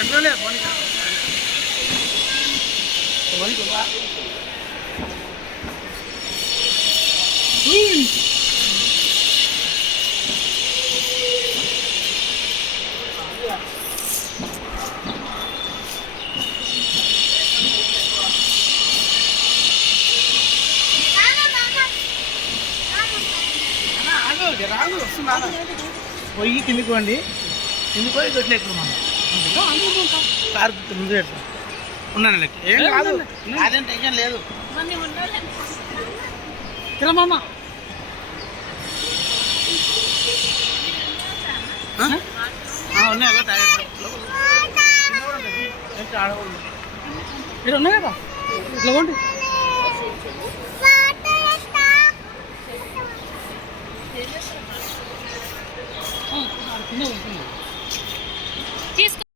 రెండులే పోయి కిందికి వండి కిందికి పోయి మనం కారు ముందు పెట్టు. ఉన్నాను లెక్క. ఏం కాదు. అదేం టెన్షన్ లేదు. తిరమమ్మ ఉన్నాయి కదా ఇక్కడ ఉన్నాయి కదా? ఇట్లా కొండి కింద ఉంటుంది Тісто